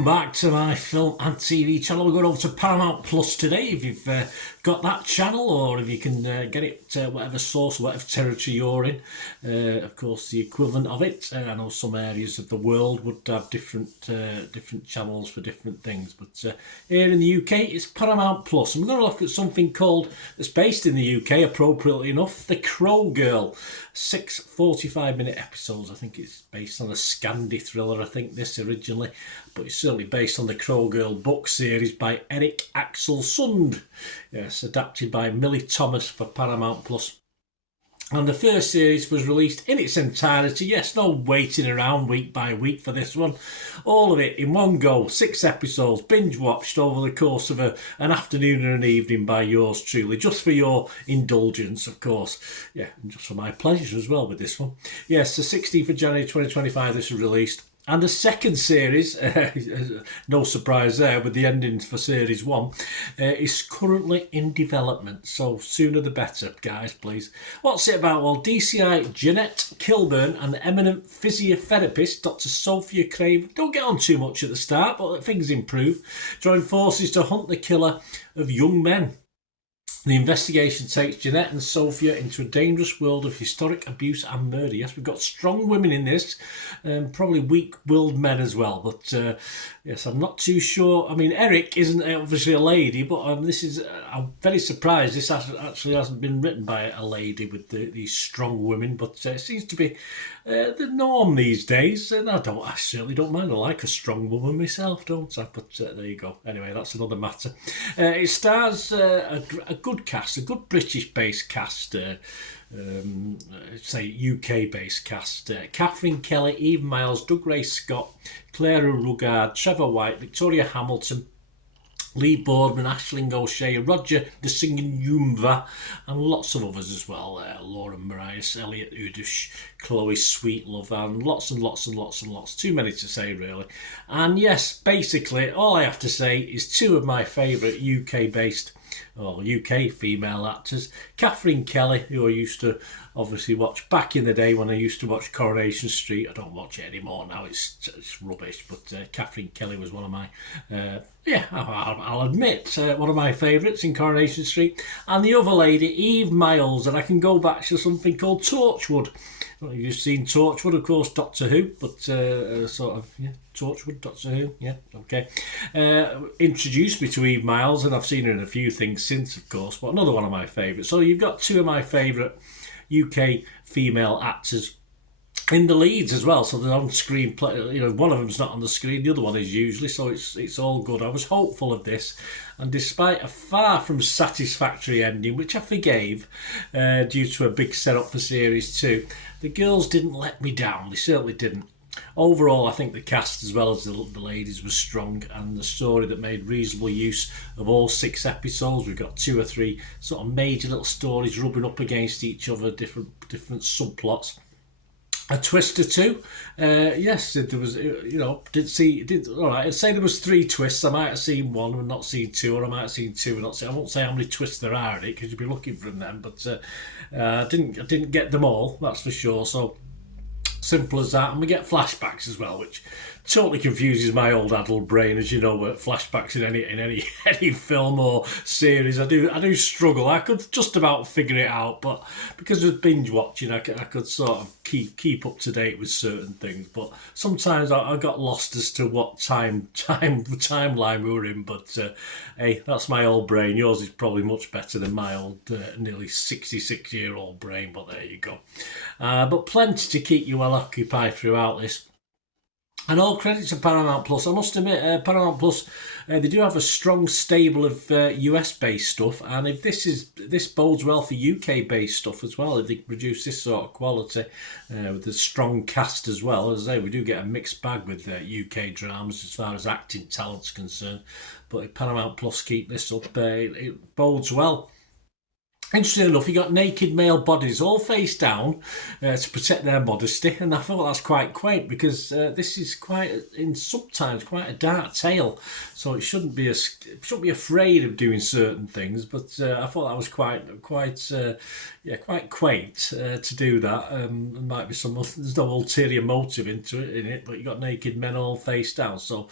Welcome back to my film and TV channel. We're going over to Paramount Plus today. If you've got that channel, or if you can get it whatever source, whatever territory you're in, of course the equivalent of it. I know some areas of the world would have different channels for different things, but here in the UK it's Paramount Plus, and we're going to look at something called, that's based in the UK appropriately enough, The Crow Girl. 6 45-minute episodes. I think it's based on a Scandi thriller, I think this originally, but it's certainly based on the Crow Girl book series by Eric Axel Sund. Yes, adapted by Millie Thomas for Paramount Plus. And the first series was released in its entirety. Yes, no waiting around week by week for this one. All of it in one go. 6 episodes, binge watched over the course of an afternoon and an evening by yours truly. Just for your indulgence, of course. Yeah, and just for my pleasure as well with this one. Yes, the 16th of January 2025 this was released. And the second series, no surprise there with the endings for series 1, is currently in development. So sooner the better, guys, please. What's it about? Well, DCI Jeanette Kilburn and the eminent physiotherapist Dr. Sophia Craven don't get on too much at the start, but things improve. Join forces to hunt the killer of young men. The investigation takes Jeanette and Sophia into a dangerous world of historic abuse and murder. Yes, we've got strong women in this, probably weak-willed men as well. But yes, I'm not too sure. I mean, Eric isn't obviously a lady, but this is. I'm very surprised this actually hasn't been written by a lady with these strong women. But it seems to be the norm these days, and I certainly don't mind. I like a strong woman myself, don't I? But there you go. Anyway, that's another matter. It stars a good cast, a good British-based cast, say UK-based cast. Catherine Kelly, Eve Miles, Doug Ray Scott, Clara Ruggard, Trevor White, Victoria Hamilton, Lee Boardman, Aisling O'Shea, Roger the Singing Yumva, and lots of others as well. Laura Marias, Elliot Udush, Chloe Sweetlove, and lots and lots and lots and lots. Too many to say, really. And yes, basically, all I have to say is 2 of my favourite UK-based or UK female actors. Catherine Kelly, who I used to obviously watch back in the day when I used to watch Coronation Street. I don't watch it anymore now, it's rubbish, but Catherine Kelly was one of my I'll admit one of my favourites in Coronation Street. And the other lady, Eve Miles, and I can go back to something called Torchwood. Well, you've seen Torchwood, of course, Doctor Who, but Torchwood, Doctor Who, yeah, okay. Introduced me to Eve Miles, and I've seen her in a few things since, of course, but another one of my favourites. So you've got 2 of my favourite UK female actors in the leads as well, so they're on screen. One of them's not on the screen, the other one is usually, so it's all good. I was hopeful of this, and despite a far from satisfactory ending, which I forgave due to a big setup for series 2, the girls didn't let me down. They certainly didn't. Overall, I think the cast as well as the ladies was strong, and the story that made reasonable use of all 6 episodes. We've got 2 or 3 sort of major little stories rubbing up against each other, different subplots. A twist or 2, yes, there was, all right, I'd say there was 3 twists. I might have seen 1 and not seen 2, or I might have seen 2 and not seen. I won't say how many twists there are in it, because you'd be looking for them, but I didn't get them all, that's for sure. So simple as that. And we get flashbacks as well, which totally confuses my old adult brain, as you know. Flashbacks in any film or series, I do struggle. I could just about figure it out, but because of binge watching, I could sort of keep up to date with certain things. But sometimes I got lost as to what timeline we were in. But hey, that's my old brain. Yours is probably much better than my old nearly 66-year-old brain. But there you go. But plenty to keep you well occupied throughout this. And all credit to Paramount Plus. I must admit, Paramount Plus, they do have a strong stable of US-based stuff, and if this bodes well for UK-based stuff as well, if they produce this sort of quality with a strong cast as well. As I say, we do get a mixed bag with UK dramas as far as acting talent's concerned, but if Paramount Plus keep this up, it bodes well. Interesting enough, you got naked male bodies all face down to protect their modesty, and I thought that's quite quaint, because this is sometimes quite a dark tale, so it shouldn't be afraid of doing certain things. But I thought that was quite quaint to do that. There might be there's no ulterior motive in it, but you got naked men all face down, so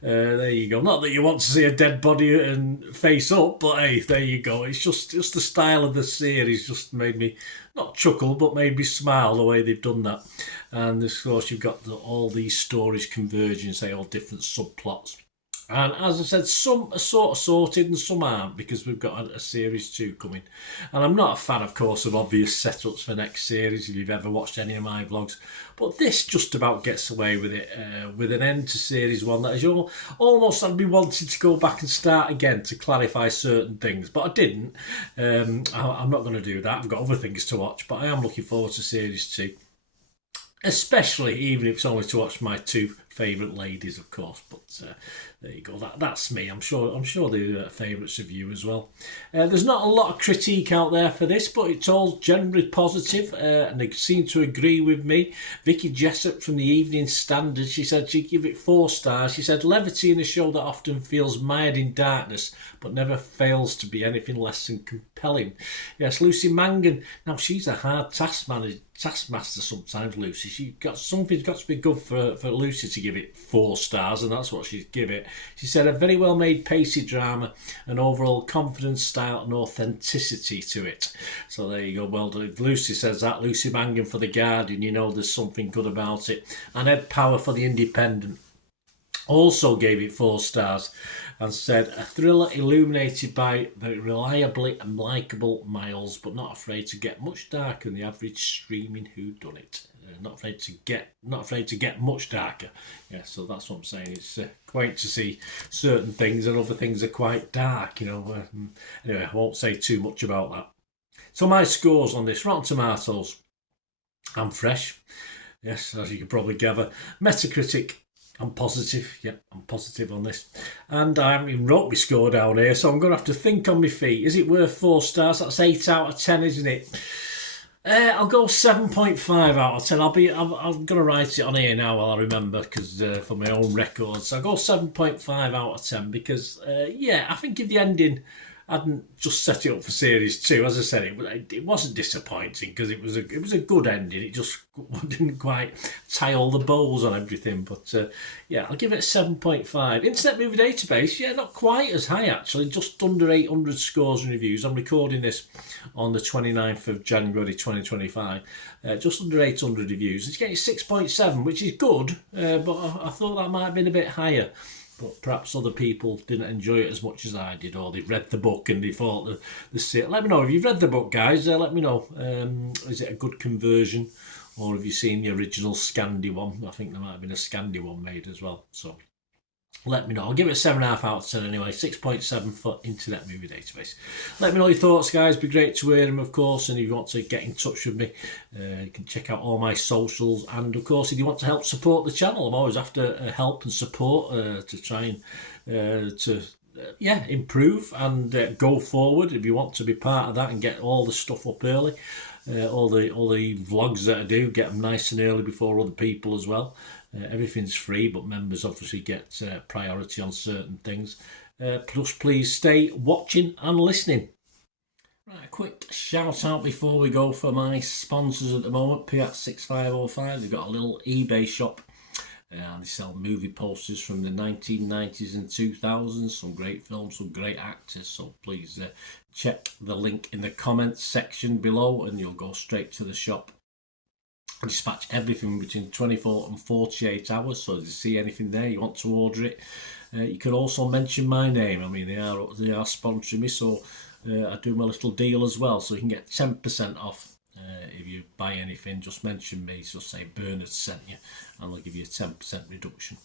There you go. Not that you want to see a dead body and face up, but hey, there you go. It's just the style of the series just made me not chuckle, but made me smile the way they've done that. And of course, you've got all these stories converging, say all different subplots. And as I said, some are sort of sorted and some aren't, because we've got a series 2 coming. And I'm not a fan, of course, of obvious setups for next series, if you've ever watched any of my vlogs. But this just about gets away with it, with an end to series 1 that is almost I'd be wanting to go back and start again to clarify certain things. But I didn't. I'm not going to do that. I've got other things to watch, but I am looking forward to series 2. Especially even if it's only to watch my 2 favourite ladies, of course. But there you go. That's me. I'm sure they're favourites of you as well. There's not a lot of critique out there for this, but it's all generally positive, and they seem to agree with me. Vicky Jessup from the Evening Standard, she said she'd give it 4 stars. She said levity in a show that often feels mired in darkness, but never fails to be anything less than compelling. Yes, Lucy Mangan. Now she's a hard taskmaster sometimes, Lucy. Something's got to be good for Lucy to give it 4 stars, and that's what she'd give it. She said a very well made pacey drama, and overall confidence, style and authenticity to it. So there you go. Well done. Lucy says that. Lucy Mangan for The Guardian, you know there's something good about it. And Ed Power for The Independent also gave it 4 stars and said a thriller illuminated by the reliably and likeable Miles, but not afraid to get much darker than the average streaming whodunit. Not afraid to get much darker. Yeah, so that's what I'm saying. It's quaint to see certain things, and other things are quite dark, you know. Anyway, I won't say too much about that. So my scores on this: Rotten Tomatoes, I'm fresh. Yes, as you can probably gather. Metacritic, I'm positive. Yeah, I'm positive on this. And I haven't even wrote my score down here, so I'm going to have to think on my feet. Is it worth 4 stars? That's 8 out of 10, isn't it? I'll go 7.5 out of 10. I'm going to write it on here now while I remember, because for my own records. So I'll go 7.5 out of 10 because, I think if the ending hadn't just set it up for series 2, as I said, it wasn't disappointing, because it was a good ending. It just didn't quite tie all the bows on everything. But I'll give it a 7.5. Internet Movie Database, not quite as high actually, just under 800 scores and reviews. I'm recording this on the 29th of January 2025. Just under 800 reviews. It's getting 6.7, which is good, but I thought that might have been a bit higher. But perhaps other people didn't enjoy it as much as I did, or they've read the book and they thought let me know if you've read the book, guys. Let me know. Is it a good conversion, or have you seen the original Scandi one? I think there might have been a Scandi one made as well. So let me know. I'll give it a 7.5 out of 10 anyway. 6.7 for Internet Movie Database. Let me know your thoughts, guys. It'd be great to hear them, of course. And if you want to get in touch with me, you can check out all my socials. And of course, if you want to help support the channel, I'm always after help and support to try and improve and go forward. If you want to be part of that and get all the stuff up early, all the vlogs that I do, get them nice and early before other people as well. Everything's free, but members obviously get priority on certain things. Plus, please stay watching and listening. Right, a quick shout out before we go for my sponsors at the moment. Piat6505, they've got a little eBay shop. And they sell movie posters from the 1990s and 2000s. Some great films, some great actors. So please check the link in the comments section below, and you'll go straight to the shop. I dispatch everything between 24 and 48 hours. So if you see anything there, you want to order it, you can also mention my name. I mean, they are sponsoring me, so I do my little deal as well. So you can get 10% off. If you buy anything, just mention me. Just say Bernard sent you, and they'll give you a 10% reduction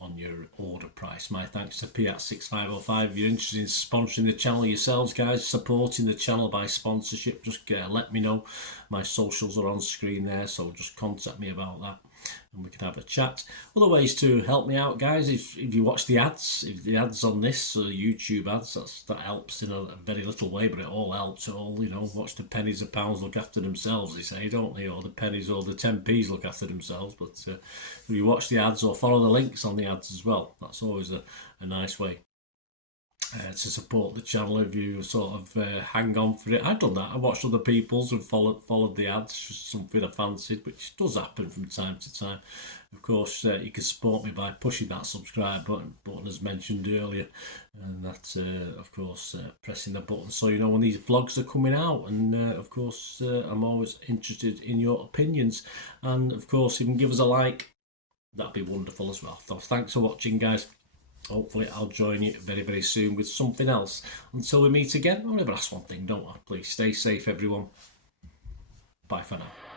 on your order price. My thanks to Piat6505. If you're interested in sponsoring the channel yourselves, guys, supporting the channel by sponsorship, just let me know. My socials are on screen there, so just contact me about that and we can have a chat. Other ways to help me out, guys, if you watch the ads, if the ads on this YouTube ads, that helps in a very little way, but it all helps. It all, watch the pennies and pounds look after themselves, they say, don't they? Or the pennies or the 10p's look after themselves. But if you watch the ads or follow the links on the ads as well, that's always a nice way. to support the channel if you sort of hang on for it. I've done that. I watched other people's and followed the ads, just something I fancied, which does happen from time to time. Of course, you can support me by pushing that subscribe button as mentioned earlier, and that, of course, pressing the button so you know when these vlogs are coming out. And of course, I'm always interested in your opinions, and of course, you can give us a like. That'd be wonderful as well. So thanks for watching, guys. Hopefully I'll join you very, very soon with something else. Until we meet again, I'll never ask one thing, don't I? Please stay safe, everyone. Bye for now.